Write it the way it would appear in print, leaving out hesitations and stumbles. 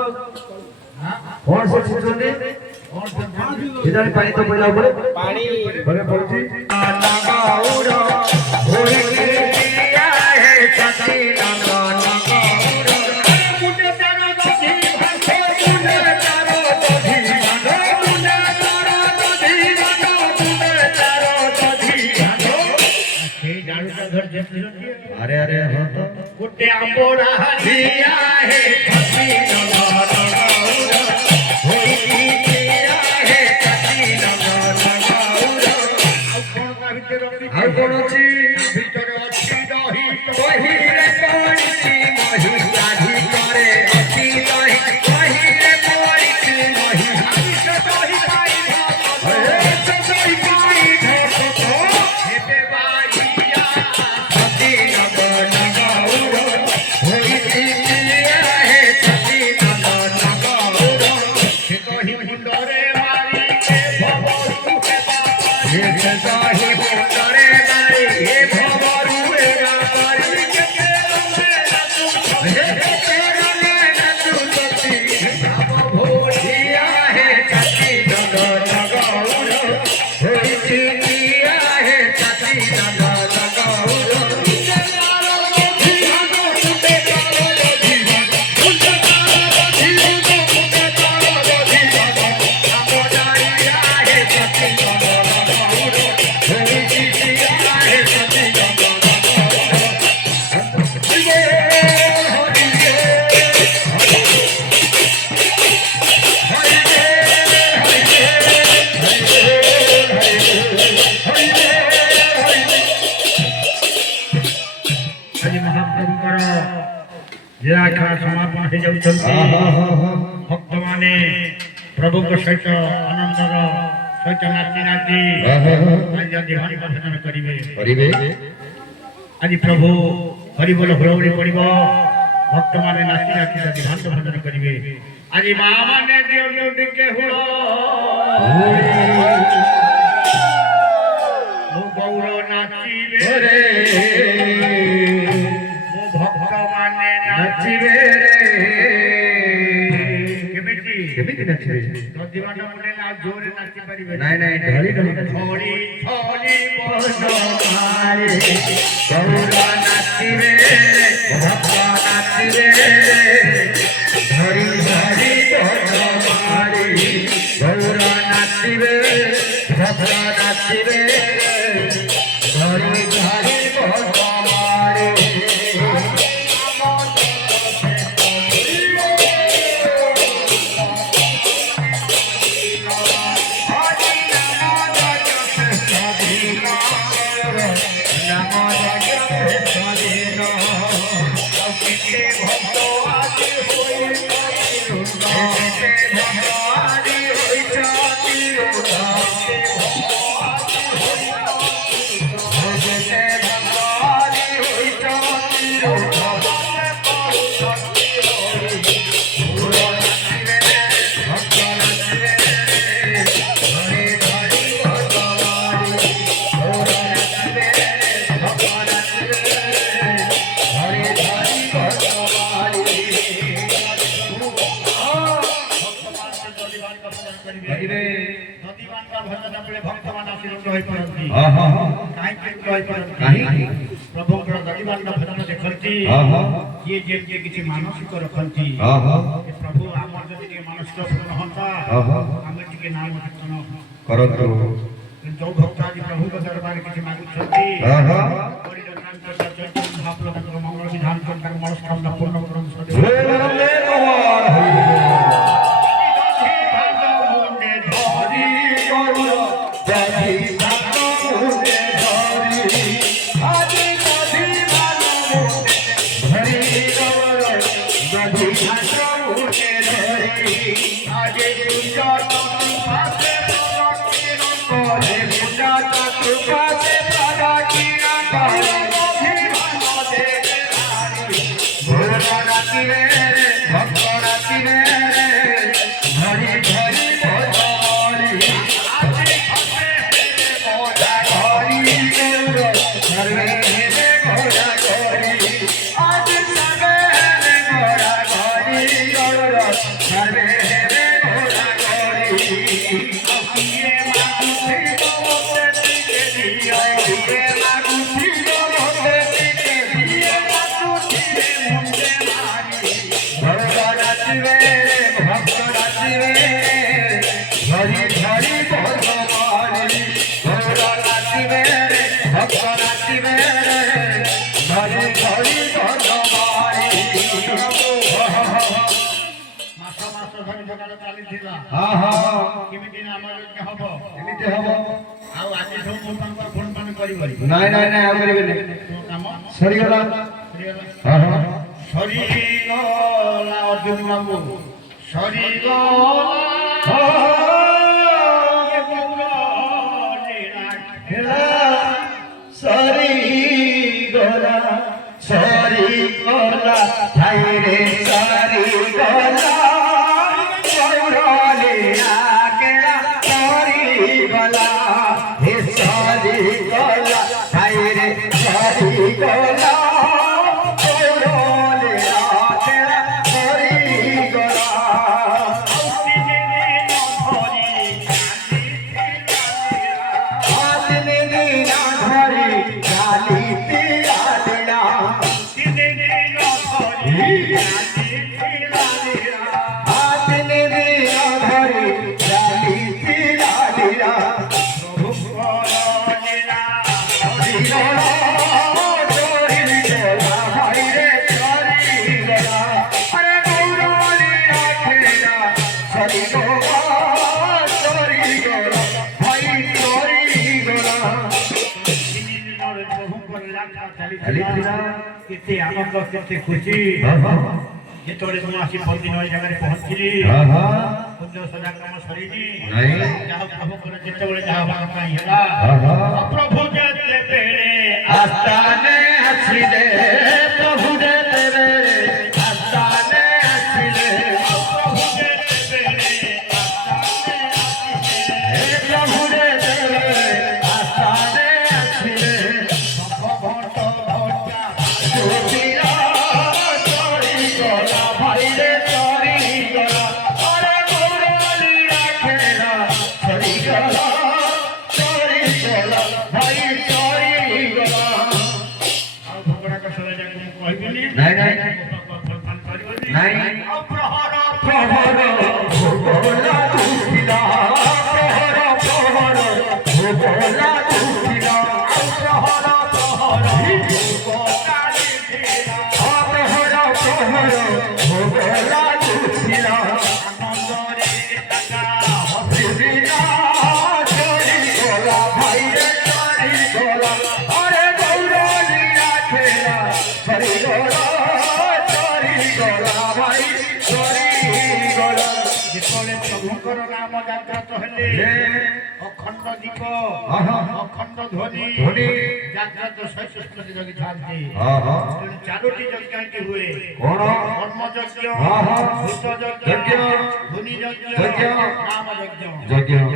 कौन से छिचोंदे इधर पानी तो पहिला ऊपर पानी बरे पड़ची लगाउरो होई दिया है छती लगाउरो मुझे तारो दधी भाषे मुझे तारो दधी भाषे मुझे तारो दधी भाषे मुझे तारो दधी भाषे के जाड़ू का घर जैसे अरे अरे हां तो कुटे आंबोरा दिया है छती लगाउरो होई दिया है छती लगाउरो আর কোন আছে ভিতরে অছি দহি বহিরে পড়ছি মহি আধি করে অছি দহি বহিরে পড়ছি মহি আধি দহি পাই দহি পাই ধো হেতে বাড়িয়া ছতি लगाउरो होई দিয়া হে ছতি लगाउरो সে দহি মুন্ডরে মারি কে ভবরু হে হে দহি মুন্ডরে মারি হে ভবরু হে মারি কে হে তেরলে নাচু ছতি ভাব ভোলিয়া হে ছতি लगाउरो होई দিয়া হে ছতি लगाउरो आज महाप्रभुकर लीलाखेला समापन हो जाउछन्ति भक्त माने प्रभु को सहित आनंदर सहित नाची नाची आज ध्यान भजन करिवे करिवे आज प्रभु हरि बोल हुरहुरी पड़िब भक्त माने नाची नाची ध्यान भजन करिवे आज मां माने दियो दियो टिके हुळ मो गौर नाचिवे रे मो भक्त माने नाचिवे रे केमिति केमिति नाचिवे नदीवान माने ना जोर नाचि परिबे नहीं नहीं ढाली ढाली थोड़ी थोड़ी बोलो मारे गौर नाचिवे रे भक्त नाचिवे रे धरी धरी बोलो मारे गौर नाचिवे भक्त नाचिवे धरी धरी बोलो मारे प्रभुଙ୍କର ଦଧିବାନ ଭଜନ ଦେଖନ୍ତି କିଏ ଯେ କିଛି ମାନସିକ ରଖନ୍ତି ପ୍ରଭୁ ଆମର ଯଦି ଟିକେ ମାନସିକ ପୂରଣ ହନ୍ତା ଆମେ ଟିକେ ନାମ କୀର୍ତ୍ତନ କରନ୍ତୁ ଯୋଉ ଭକ୍ତ ଆଜି ପ୍ରଭୁଙ୍କ ଦରବାରରେ କିଛି ମାଗୁଛନ୍ତି ମହାପ୍ରଭୁଙ୍କର ମଙ୍ଗଳ ବିଧାନ କରି ତାଙ୍କ ମନସ୍କାମନା ପୂର୍ଣ୍ଣ କରନ୍ତୁ সর্বে দেবে ঘোড়া গড়ি দিয়ে মাগুছি গলতে দিকে দিয়ে দিয়ে মাগুছি গলতে দিকে দিয়ে মাগুছি মুন্ডে মারি ভক্ত নাচিবে ভক্ত নাচিবে ধরি ধরি ভগবানী গৌর নাচিবে ভক্ত নাচিবে ধরি ধরি ভগবানী মাস মাস ধরে ঝগড়া চালিଥିଲା হ্যাঁ হ্যাঁ କେମିତି ଆମର ଯଜ୍ଞ ହବ ଏମିତି ହବ ଆଉ ଆଜି ସବୁ ମୋ ତାଙ୍କର ଫୋନ ଫାନ କରିବନି ନାଇଁ ନାଇଁ ନାଇଁ ଆଉ କରିବେନି ମୋ କାମ ସରିଗଲା ସରିଗଲା ହଁ ହଁ ସରିଗଲା ଅର୍ଜୁନ ବାବୁ ସରିଗଲା ସରିଗଲା ସରିଗଲା ଥାଇ ରେ ସରିଗଲା କେଳା ସରିଗଲା ହେ ସରିଗଲା ଥାଇ ରେ ସରିଗଲା କେତେ ଆନନ୍ଦ କେତେ ଖୁସି ଯେତେବେଳେ ମୁଁ ଆସି ପହଞ୍ଚିଲି ଏ ଜାଗାରେ ପହଞ୍ଚିଲି ପୂଜ୍ୟ ସଦା କାମ ସରିନି ଯାହା ପ୍ରଭୁଙ୍କର ଯେତେବେଳେ ଯାହା ହବା ପାଇଁ ହେଲା ପ୍ରଭୁ ଯେତେବେଳେ ଆସ୍ଥାନେ ଆସିଲେ ପ୍ରଭୁ ଯେତେବେଳେ ଆସ୍ଥାନେ ଆସିଲେ ପ୍ରଭୁ ଯେତେବେଳେ ପ୍ରଭୁ ଯେତେବେଳେ ଆସ୍ଥାନେ ଆସିଲେ ଜ୍ୟୋତିରା ସରିଗଲା ଭାଇରେ ସରିଗଲା ଅରେ ଗୌରଲିଆ ଖେଳ ସରିଗଲା ସରିଗଲା ଭାଇ ସରିଗଲା ଆଉ ଭଗବାନଙ୍କ ସହିତ ମୁଁ କହିବିନି ନାଇଁ ନାଇଁ କରିବନି ନାଇଁ ଆଉ ପ୍ରହର ପ୍ରହର ଭୋଗଲା ଦୁଃଖିଲା ପ୍ରହର ପ୍ରହର ଭୋଗଲା ଦୁଃଖିଲା ପ୍ରହର ପ୍ରହର ପ୍ରହର ପ୍ରହର ଭୋଗଲା ଦୁଃଖିଲା ଆନନ୍ଦରେ ଏକା ହସିଲା ସରିଗଲା ଭାଇରେ ସରିଗଲା ଅରେ ଗୌରଲିଆ ଖେଳ ସରିଗଲା ସରିଗଲା ଭାଇ ସରିଗଲା ଯେତେବେଳେ ପ୍ରଭୁଙ୍କର ନାମ ଜାଗ୍ରତ ହେଲେ ଅଖଣ୍ଡ ଦୀପ ଅଖଣ୍ଡ ଧ୍ୱନି ଜାଗ୍ରତ ସହିତ ଜଗିଥାନ୍ତି ଚାରୋଟି ଯଜ୍ଞ ଏଠି ହୁଏ କଣ କର୍ମ ଯଜ୍ଞ ଭୂତ ଯଜ୍ଞ ଯଜ୍ଞ ଧ୍ୱନି ଯଜ୍ଞ ଯଜ୍ଞ ନାମ ଯଜ୍ଞ ଯଜ୍ଞ